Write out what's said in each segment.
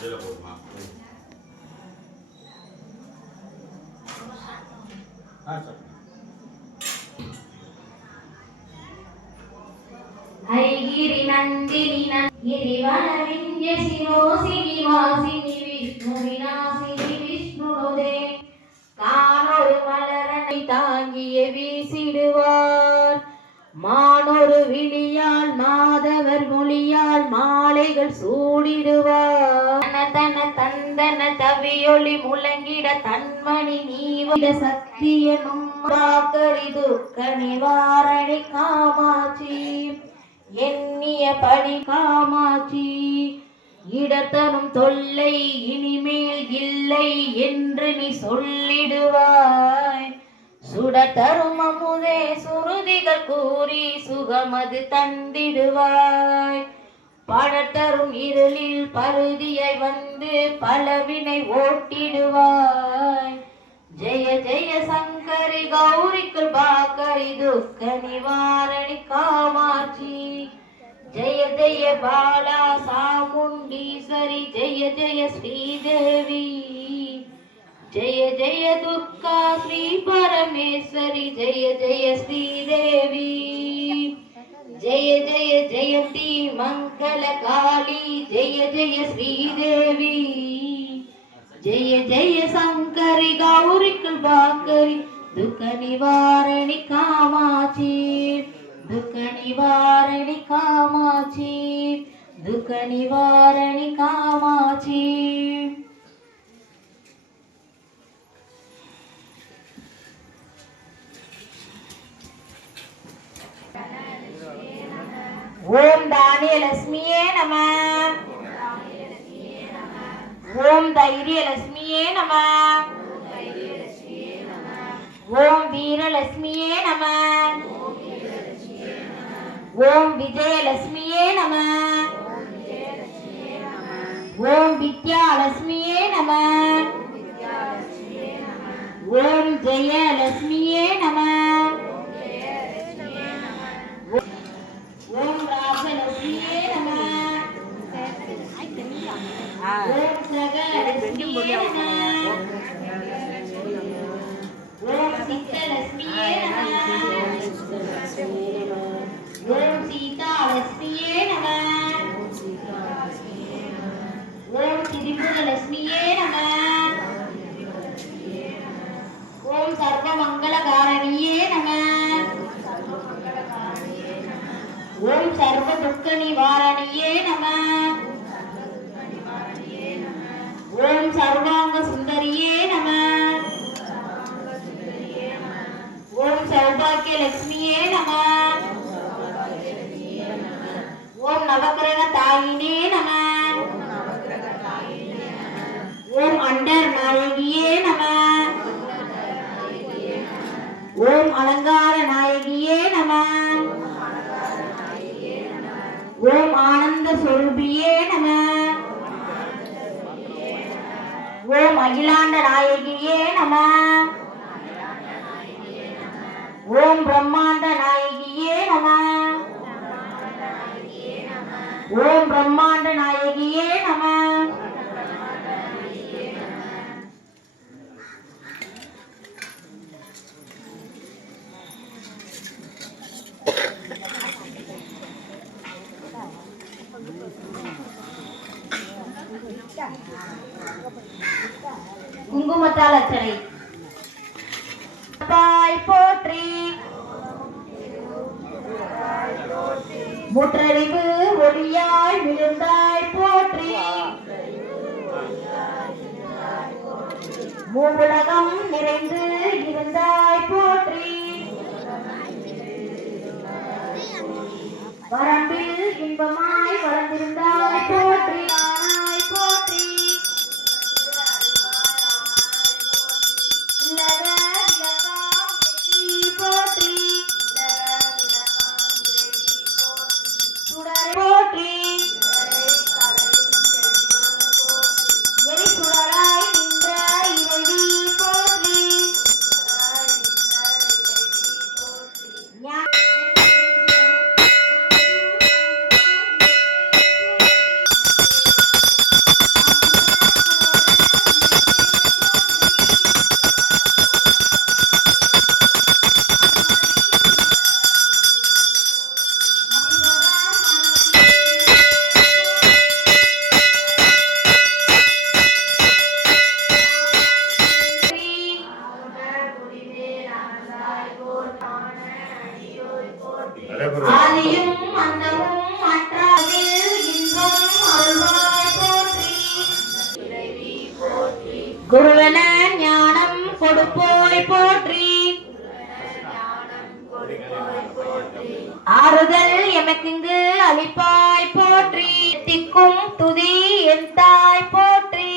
இதில் போதுமா ஆ சார் गिरि नन्दिनि गिरिवनविन्द्य शिरोसिनि वासिनि विष्णुविनासिनि विष्णुनुदे காணொரு மலரனை தாங்கிய வீசிடுவார் மானொரு விழியால் மாதவர் மொழியால் மாலைகள் சூடிடுவார். சந்தன தவியொளி முழங்கிட தன்மணி நீவிட சக்தியனும் வாக்கரி துக்க நிவாரணி காமாட்சி. எண்ணிய படி காமாட்சி. இடத்தனும் தொல்லை இனிமேல் இல்லை என்று நீ சொல்லிடுவாய். சுட தரும் அமுதே சுருதிகள் கூறி சுகமது தந்திடுவாய். படத்தரும் இருளில் பருதியை வந்து பலவினை ஓட்டிடுவாய். ஜெய ஜெய சங்கரி கௌரிக்குள் பாக்கரி துக்க நிவாரணி காமாட்சி. ஜெய ஜெய பாலா சாமுண்டீஸ்வரி ஜெய ஜெய ஸ்ரீதேவி. ஜெய ஜெய துர்கா ஸ்ரீ பரமேஸ்வரி ஜெய ஜெய ஸ்ரீதேவி. ஜெய ஜெய ஜெயந்தி சகல காளி ஜெய ஜெய ஸ்ரீதேவி. ஜெய ஜெய சங்கரி கௌரிக்குள் பாக்கரி துக்க நிவாரணி காமாட்சி. துக்க நிவாரணி காமாட்சி. துக்க நிவாரணி காமாட்சி. ஓம் தானிய லட்சுமியே நம. ஓம் தைரிய லட்சுமியே நம. ஓம் வீரலட்சுமியே நம. ஓம் விஜயலட்சுமியே நம. ஓம் வித்யாலட்சுமியே நம. ஓம் ஜெயலட்சுமியே நம. லட்சுமியே நம. ஓம் நவக்கிரக தாயினே நம. ஓம் அண்டர் நாயகியே நம. ஓம் அலங்கார நாயகியே நம. ஓம் ஆனந்த சொரூபியே நம. ஓம் அகிலாண்ட நாயகியே நம. ஓம் பிரம்மாண்ட நாயகியே நம. ஓம் பிரம்மாண்ட நாயகியே நம. குங்குமத்தால் அச்சனை தாய் போற்றி முற்றறிவு ஒளியாய் விழுந்தாய் போற்றி. மூவுலகம் நிறைந்து இருந்தாய் போற்றி. வரம்பில் இன்பமாய் வளர்ந்திருந்தாய் குருவன ஞானம் கொடுப்போய் போற்றி. ஆறுதல் எமக்கிங்கு அளிப்பாய் போற்றி. திக்கும் துதி என் தாய் போற்றி.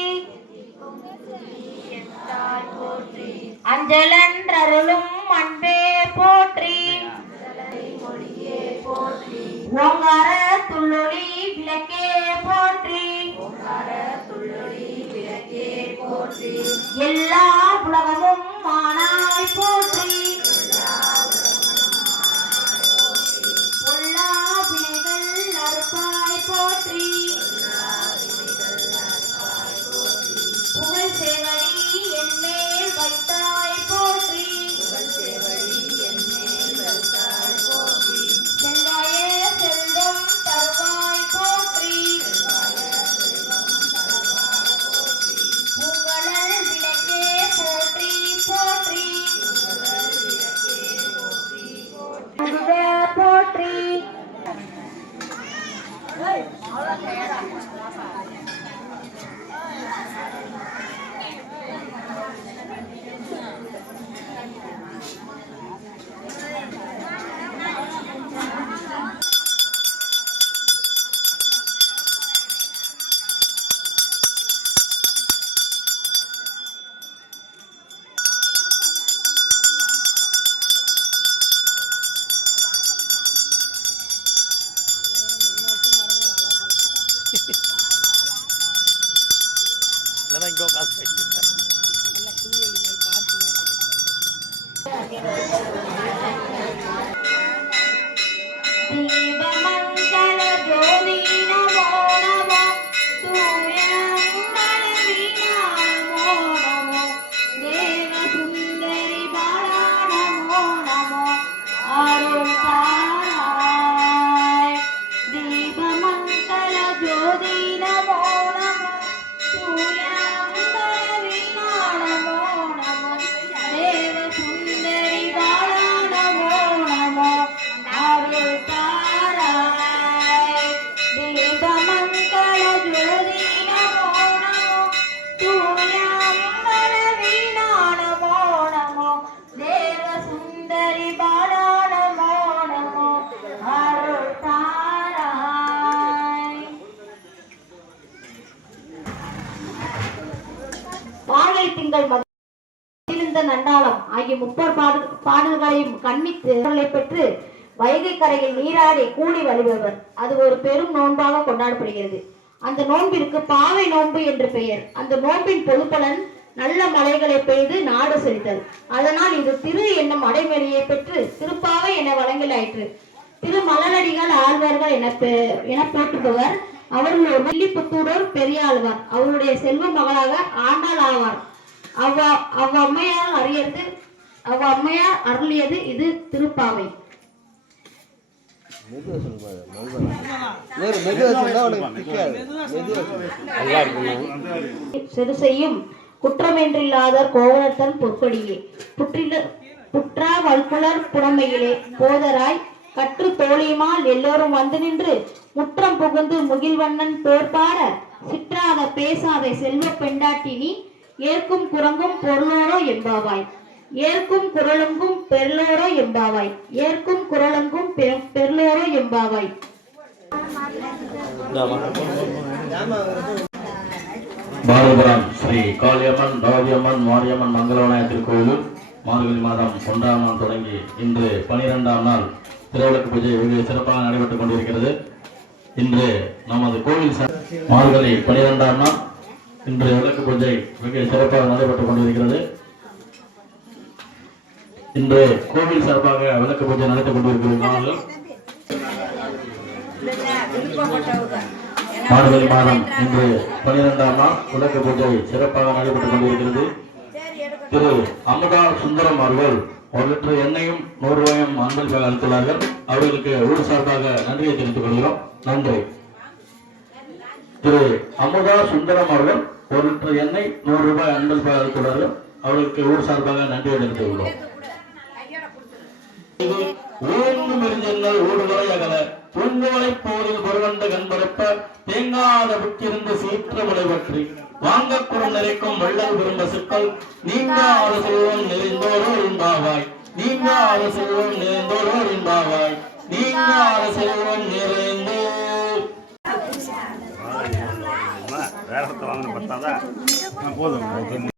அஞ்சலன் அருளும் அன்பே போற்றி. ஓங்கார எல்லா புலகமும் திங்கள் மதிலிருந்த நண்டாளம் ஆகிய முப்போர் பாடு பாடல்களையும் கண்ணித்து பெற்று வைகை கரையில் நீராடி கூடி வழிபவர் அது ஒரு பெரும் நோன்பாக கொண்டாடப்படுகிறது. அந்த நோன்பிற்கு பாவை நோன்பு என்று பெயர். அந்த நோன்பின் பொதுப்பலன் நல்ல மழைகளை பெய்து நாடு செழித்தது அதனால் இது திரு என்னும் அடைமொழியை பெற்று திருப்பாவை என வழங்கலாயிற்று திரு மலரடிகள் ஆழ்வார்கள் என பெ- என போற்றுபவர். அவர்கள் ஒரு வில்லிபுத்தூரர் பெரிய அவருடைய செல்வ மகளாக ஆண்டாள் ஆவார். அவ அவ அம்மையார் அறியது அவ அம்மையார் அருளியது இது திருப்பாவை. செது செய்யும். குற்றமென்றில்லாதர் கோவலத்தன் பொற்கொடியே புற்றில புற்றா வல்குலர் புறமையிலே போதராய் கற்று தோழியுமால் எல்லோரும் வந்து நின்று முற்றம் புகுந்து முகில்வண்ணன் தோற்பாட சிற்றாத பேசாத செல்வ பெண்டாட்டினி ஏற்கும் குரங்கும் பொருளோரோ என்பாவாய். ஏற்கும் குரலுங்கும் பெருளோரோ எம்பாவாய் ஏற்கும் குரலுங்கும் பெ- பெருளோரோ எம்பாவாய் பாரதபுரம் ஸ்ரீ காளியம்மன் பகவதியம்மன் மாரியம்மன் மங்களவநாய திருக்கோயிலில் மார்கழி மாதம் ஒன்றாம் நாள் தொடங்கி இன்று பனிரெண்டாம் நாள் திருவிளக்கு பூஜை வெகு சிறப்பாக நடைபெற்றுக் கொண்டிருக்கிறது. இன்று நமது கோவில் மார்கழி பனிரெண்டாம் நாள் இன்று விளக்கு பூஜை மிக சிறப்பாக நடைபெற்றுக் கொண்டிருக்கிறது. இன்று கோவில் சார்பாக விளக்கு பூஜை நடத்திக் கொண்டிருக்கிற நாளில் மார்கழி மாதம் இன்று பனிரெண்டாம் நாள் விளக்கு பூஜை சிறப்பாக நடைபெற்றுக் கொண்டிருக்கிறது. திரு அமுதா சுந்தரம் அவர்கள் ஒரு லிட்டர் எண்ணெயும் நூறு ரூபாயும் அன்பளிப்பாக அளித்துள்ளார்கள். அவர்களுக்கு ஊர் சார்பாக நன்றியை தெரிவித்துக் கொள்கிறோம். நன்றி. திரு அமுதா சுந்தரம் அவர்கள் ஒரு லிட்டர் எண்ணெய் நூறு ரூபாய் அன்பளிப்பாக அளித்துள்ளார்கள் அவர்களுக்கு ஊர் சார்பாக நன்றி தெரிவித்துக் கொள்கிறோம் ஊர்ந்து மெரிஞ்செல்ல ஊடுகளை அகல துன்பங்களை போரில் பொருவந்த கண்பரப்ப தேங்காத விட்டிருந்து சீற்ற முளை பற்றி வாங்கக்குறம் நிறைக்கும் வள்ளல் விரும்ப சிக்கல் நீங்க செல்வம் நிறைந்தோரோ என்பாவாய் நீங்க செல்வம் நிறைந்தோரோ என்பாவாய் நீங்க செல்வம் நிறை வேற ஒருத்தர் வாங்கணும் பத்தாதா போதும்.